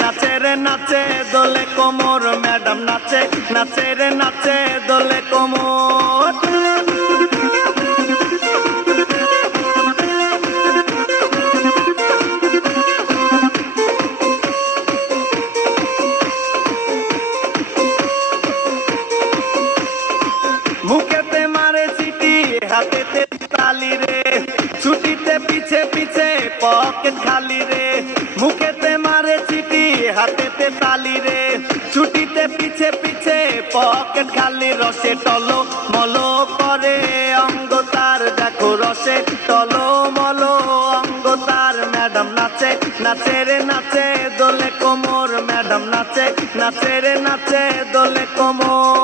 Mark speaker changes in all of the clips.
Speaker 1: নাচে রে, নাচে দোলে কোমর, ম্যাডাম নাচে। নাচে রে, নাচে দোলে কোমর। মারে চিটি হাতেতে তালি রে। ছুটিতে পিছে পিছে পকেট খালি রে। হাতেতে তালি রে। ছুটিতে পিছে পিছে পকেট খালি রসে, টলো মলো করে অঙ্গ তার। দেখো রসে, টলো মলো অঙ্গ তার। ম্যাডাম নাচে নাচে রে নাচে দোলে কোমর। ম্যাডাম নাচে নাচে রে নাচে দোলে কোমর।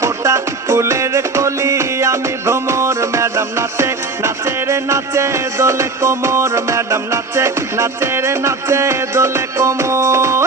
Speaker 1: ফোটা, ফুলের কলি, আমি ভ্রমর, ম্যাডাম নাচে নাচে রে নাচে, দোলে কোমর, ম্যাডাম নাচে নাচে রে নাচে, দোলে কোমর।